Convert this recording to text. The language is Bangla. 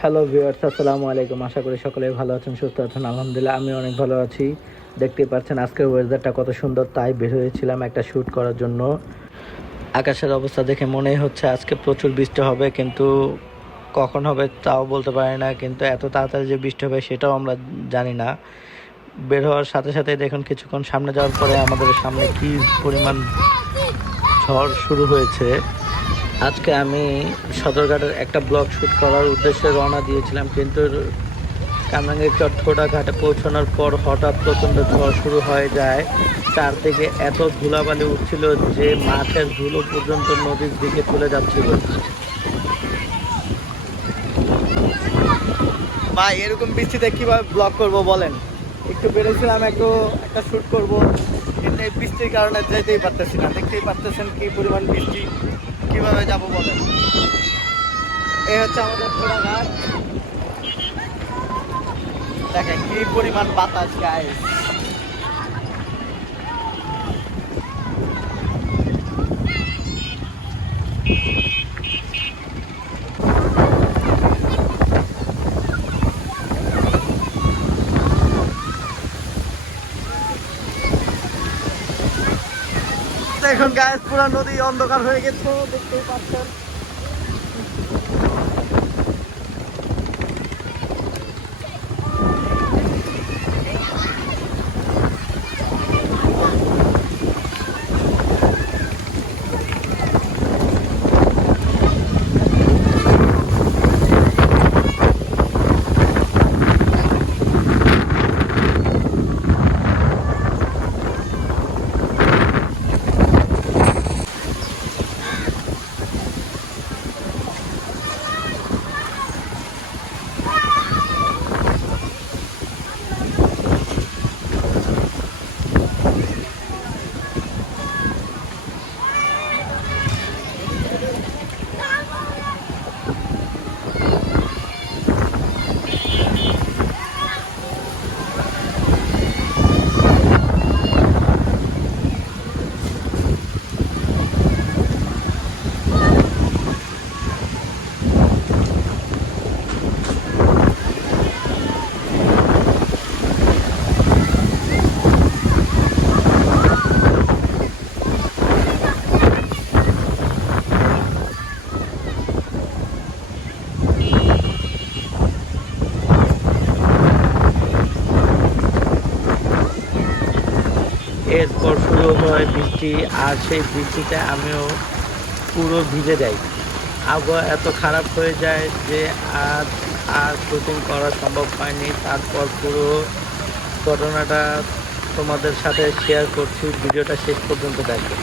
হ্যালো ভিউয়ার্স, আসসালামু আলাইকুম। আশা করি সকলেই ভালো আছেন, সুস্থ আছেন। আলহামদুলিল্লাহ আমি অনেক ভালো আছি। দেখতেই পাচ্ছেন আজকের ওয়েদারটা কত সুন্দর, তাই বের হয়েছিলাম একটা শ্যুট করার জন্য। আকাশের অবস্থা দেখে মনেই হচ্ছে আজকে প্রচুর বৃষ্টি হবে, কিন্তু কখন হবে তাও বলতে পারি না। কিন্তু এত তাড়াতাড়ি যে বৃষ্টি হবে সেটাও আমরা জানি না। বের হওয়ার সাথে সাথে দেখুন কিছুক্ষণ সামনে যাওয়ার পরে আমাদের সামনে কি পরিমাণ ঝড় শুরু হয়েছে। আজকে আমি সদরঘাটের একটা ব্লগ শ্যুট করার উদ্দেশ্যে রওনা দিয়েছিলাম, কিন্তু কামরাঙ্গীর চট্টগ্রা ঘাটে পৌঁছানোর পর হঠাৎ প্রচণ্ড ঝড় শুরু হয়ে যায়। চারদিকে এত ধুলাবালি উঠছিল যে মাঠের ধুলো পর্যন্ত নদীর দিকে চলে যাচ্ছিল। ভাই, এরকম বৃষ্টিতে কিভাবে ব্লগ করব বলেন? একটু বেরোছিলাম একটা শ্যুট করব, কিন্তু এই বৃষ্টির কারণে যেতেই পারতেছি না। দেখতেই পারতেছেন কি পরিমাণ বৃষ্টি, কিভাবে যাব বলেন? এই হচ্ছে আমাদের ঘোড়াঘাট। দেখেন কি পরিমাণ বাতাস গায়ে। এখন গায়ে পুরো নদী অন্ধকার হয়ে গেছে, দেখতেই পাচ্ছেন। এরপর শুরু হয় বৃষ্টি, আর সেই বৃষ্টিতে আমিও পুরো ভিজে যাই। আবহাওয়া এত খারাপ হয়ে যায় যে আজ আর শুটিং করা সম্ভব হয়নি। তারপর পুরো ঘটনাটা তোমাদের সাথে শেয়ার করছি, ভিডিওটা শেষ পর্যন্ত দেখো।